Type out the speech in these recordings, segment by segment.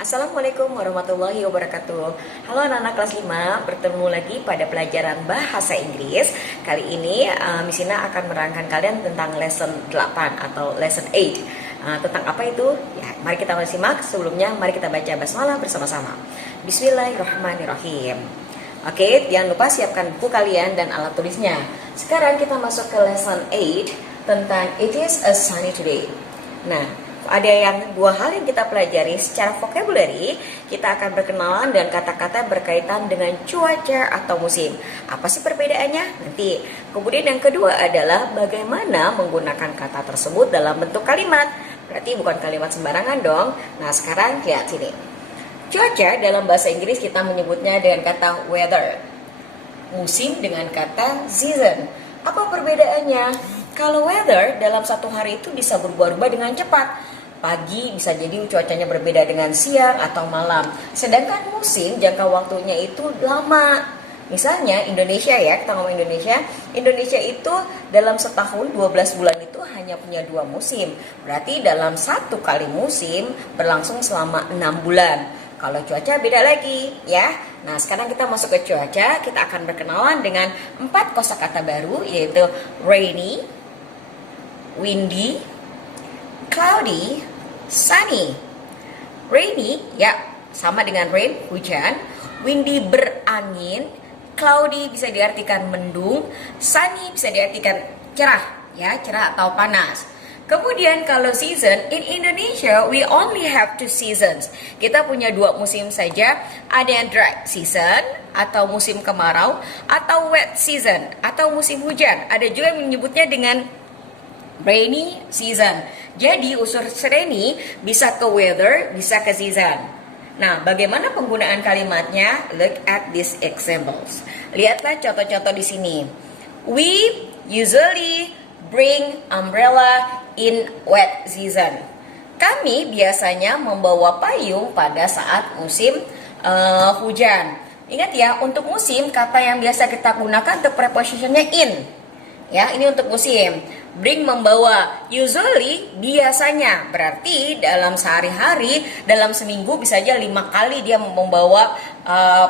Assalamualaikum warahmatullahi wabarakatuh. Halo anak-anak kelas 5, bertemu lagi pada pelajaran bahasa Inggris. Kali ini Miss Ina akan menerangkan kalian tentang lesson 8 atau lesson 8. Tentang apa itu? Ya, mari kita simak. Sebelumnya mari kita baca basmalah bersama-sama. Bismillahirrahmanirrahim. Oke, jangan lupa siapkan buku kalian dan alat tulisnya. Sekarang kita masuk ke lesson 8 tentang It is a sunny today. Nah, ada dua hal yang kita pelajari secara vocabulary. Kita akan berkenalan dan kata-kata berkaitan dengan cuaca atau musim. Apa sih perbedaannya? Nanti. Kemudian yang kedua adalah bagaimana menggunakan kata tersebut dalam bentuk kalimat. Berarti bukan kalimat sembarangan dong. Nah, sekarang lihat sini. Cuaca dalam bahasa Inggris kita menyebutnya dengan kata weather. Musim dengan kata season. Apa perbedaannya? Kalau weather dalam satu hari itu bisa berubah-ubah dengan cepat. Pagi bisa jadi cuacanya berbeda dengan siang atau malam. Sedangkan musim jangka waktunya itu lama. Misalnya Indonesia ya, kita ngomong Indonesia. Indonesia itu dalam setahun 12 bulan itu hanya punya 2 musim. Berarti dalam satu kali musim berlangsung selama 6 bulan. Kalau cuaca beda lagi ya. Nah, sekarang kita masuk ke cuaca. Kita akan berkenalan dengan 4 kosakata baru, yaitu rainy, windy, cloudy, sunny. Rainy ya sama dengan rain, hujan. Windy berangin. Cloudy bisa diartikan mendung. Sunny bisa diartikan cerah ya, cerah atau panas. Kemudian kalau season, in Indonesia we only have 2 seasons. Kita punya 2 musim saja. Ada yang dry season atau musim kemarau, atau wet season atau musim hujan. Ada juga yang menyebutnya dengan rainy season. Jadi unsur rainy bisa ke weather, bisa ke season. Nah, bagaimana penggunaan kalimatnya? Look at these examples. Lihatlah contoh-contoh di sini. We usually bring umbrella in wet season. Kami biasanya membawa payung pada saat musim hujan. Ingat ya, untuk musim kata yang biasa kita gunakan untuk prepositionnya in. Ya, ini untuk musim. Bring membawa, usually biasanya, berarti dalam sehari-hari, dalam seminggu bisa aja 5 kali dia membawa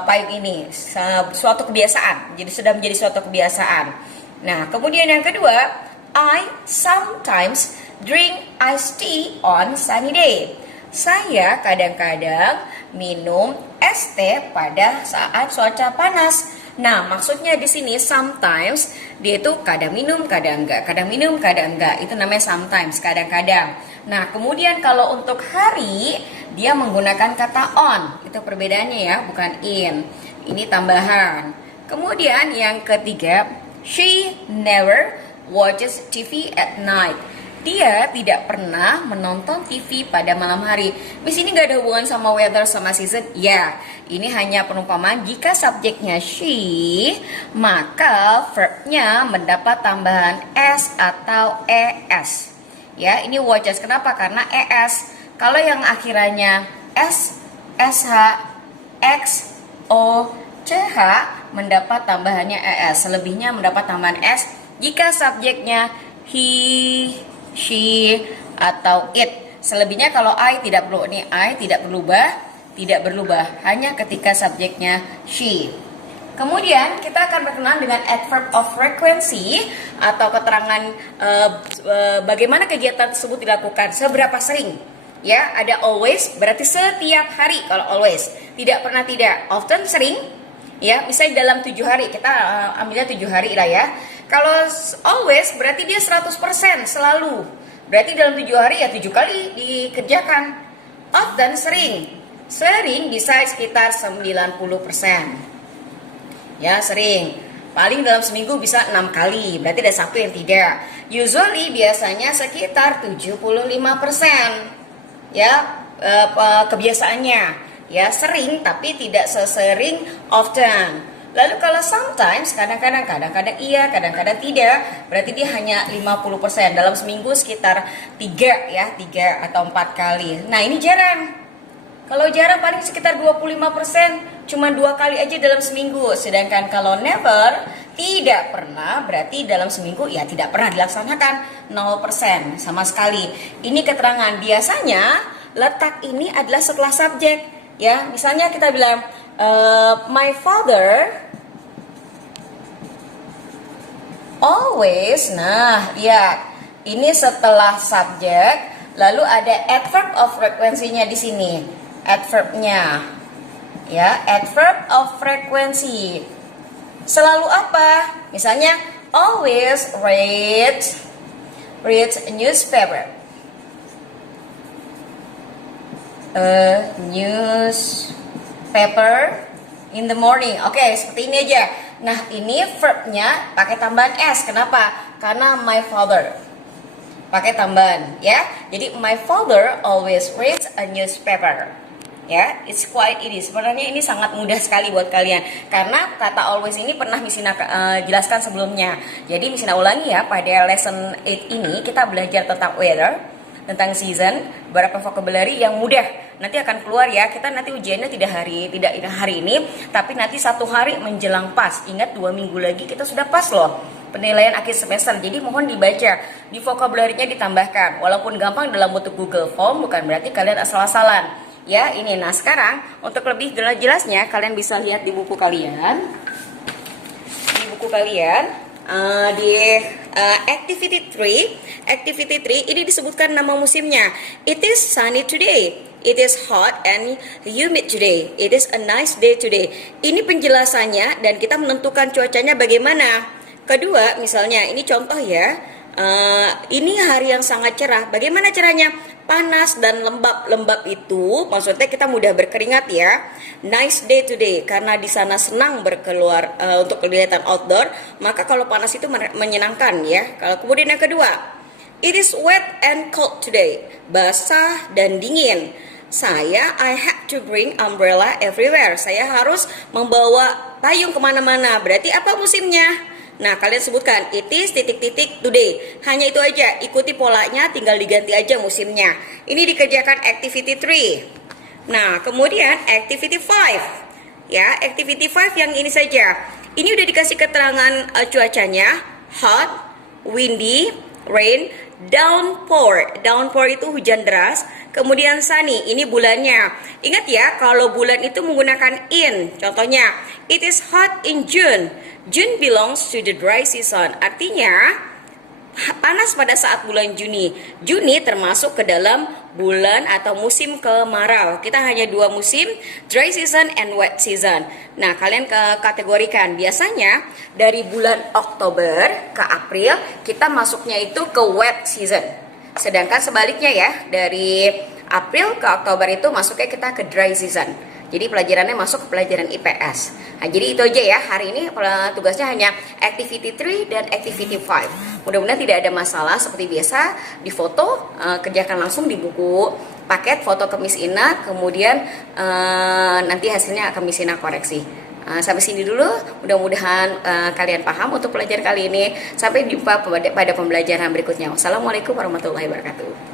payung ini. Suatu kebiasaan, jadi sudah menjadi suatu kebiasaan. Nah, kemudian yang kedua, I sometimes drink iced tea on sunny day. Saya kadang-kadang minum es teh pada saat cuaca panas. Nah, maksudnya di sini sometimes dia itu kadang minum, kadang enggak, kadang minum, kadang enggak. Itu namanya sometimes, kadang-kadang. Nah, kemudian kalau untuk hari dia menggunakan kata on. Itu perbedaannya ya, bukan in. Ini tambahan. Kemudian yang ketiga, she never watches TV at night. Dia tidak pernah menonton TV pada malam hari. Di sini gak ada hubungan sama weather sama season. Ya, ini hanya perumpamaan. Jika subjeknya she, maka verbnya mendapat tambahan s atau es. Ya, ini watches. Kenapa? Karena es. Kalau yang akhirannya s, sh, x, o, ch mendapat tambahannya es. Selebihnya mendapat tambahan s jika subjeknya he, she, atau it. Selebihnya kalau I tidak perlu. Ini I tidak berubah hanya ketika subjeknya she. Kemudian kita akan berkenalan dengan adverb of frequency atau keterangan bagaimana kegiatan tersebut dilakukan, seberapa sering. Ya, ada always berarti setiap hari kalau always. Tidak pernah tidak, often sering. Ya, misalnya dalam 7 hari, kita ambilnya 7 hari lah ya. Kalau always berarti dia 100% selalu. Berarti dalam 7 hari ya 7 kali dikerjakan. Often sering. Sering bisa sekitar 90%. Ya, sering. Paling dalam seminggu bisa 6 kali. Berarti ada 1 yang tidak. Usually biasanya sekitar 75%. Ya, kebiasaannya. Ya, sering tapi tidak sesering often. Lalu kalau sometimes, kadang-kadang iya, kadang-kadang tidak, berarti dia hanya 50%. Dalam seminggu sekitar 3 atau 4 kali. Nah, ini jarang. Kalau jarang paling sekitar 25%, cuma 2 kali aja dalam seminggu. Sedangkan kalau never, tidak pernah, berarti dalam seminggu ya tidak pernah dilaksanakan 0% sama sekali. Ini keterangan biasanya letak ini adalah setelah subjek. Ya, misalnya kita bilang my father always. Nah, lihat. Ini setelah subjek, lalu ada adverb of frequency-nya di sini. Adverb-nya. Ya, adverb of frequency. Selalu apa? Misalnya always read a newspaper. A newspaper in the morning. Oke, seperti ini aja. Nah, ini verbnya pakai tambahan s. Kenapa? Karena my father. Pakai tambahan, ya. Jadi my father always reads a newspaper. Ya, it's quite easy. Sebenarnya ini sangat mudah sekali buat kalian. Karena kata always ini pernah Misina jelaskan sebelumnya. Jadi Misina ulangi ya, pada lesson 8 ini kita belajar tentang weather, tentang season, beberapa vocabulary yang mudah. Nanti akan keluar ya. Kita nanti ujiannya tidak hari ini, tapi nanti 1 hari menjelang pas. Ingat 2 minggu lagi kita sudah pas loh. Penilaian akhir semester. Jadi mohon dibaca, di vocabulary-nya ditambahkan. Walaupun gampang dalam bentuk Google Form, bukan berarti kalian asal-asalan. Ya, ini. Nah, sekarang untuk lebih jelasnya kalian bisa lihat di buku kalian. Di buku kalian di activity 3 ini disebutkan nama musimnya. It is sunny today. It is hot and humid today. It is a nice day today. Ini penjelasannya dan kita menentukan cuacanya bagaimana. Kedua, misalnya ini contoh ya, ini hari yang sangat cerah. Bagaimana cerahnya? Panas dan lembab. Lembab itu maksudnya kita mudah berkeringat ya. Nice day today, karena di sana senang berkeluar untuk kegiatan outdoor. Maka kalau panas itu menyenangkan ya. Kalau kemudian yang kedua, it is wet and cold today. Basah dan dingin. I have to bring umbrella everywhere. Saya harus membawa payung kemana-mana. Berarti apa musimnya? Nah, kalian sebutkan it is ... today. Hanya itu aja, ikuti polanya, tinggal diganti aja musimnya. Ini dikerjakan activity 3. Nah, kemudian activity 5. Ya, activity 5 yang ini saja. Ini udah dikasih keterangan cuacanya, hot, windy, rain, downpour. Downpour itu hujan deras. Kemudian sunny, ini bulannya. Ingat ya, kalau bulan itu menggunakan in. Contohnya, it is hot in June. June belongs to the dry season. Artinya, panas pada saat bulan Juni. Juni termasuk ke dalam bulan atau musim kemarau. Kita hanya 2 musim, dry season and wet season. Nah, kalian kategorikan. Biasanya dari bulan Oktober ke April, kita masuknya itu ke wet season. Sedangkan sebaliknya ya, dari April ke Oktober itu masuknya kita ke dry season. Jadi pelajarannya masuk ke pelajaran IPS. Nah, jadi itu aja ya. Hari ini tugasnya hanya activity 3 dan activity 5. Mudah-mudahan tidak ada masalah. Seperti biasa, di foto, kerjakan langsung di buku paket foto ke Miss Ina. Kemudian nanti hasilnya akan Miss Ina koreksi. Sampai sini dulu. Mudah-mudahan kalian paham untuk pelajaran kali ini. Sampai jumpa pada pembelajaran berikutnya. Wassalamualaikum warahmatullahi wabarakatuh.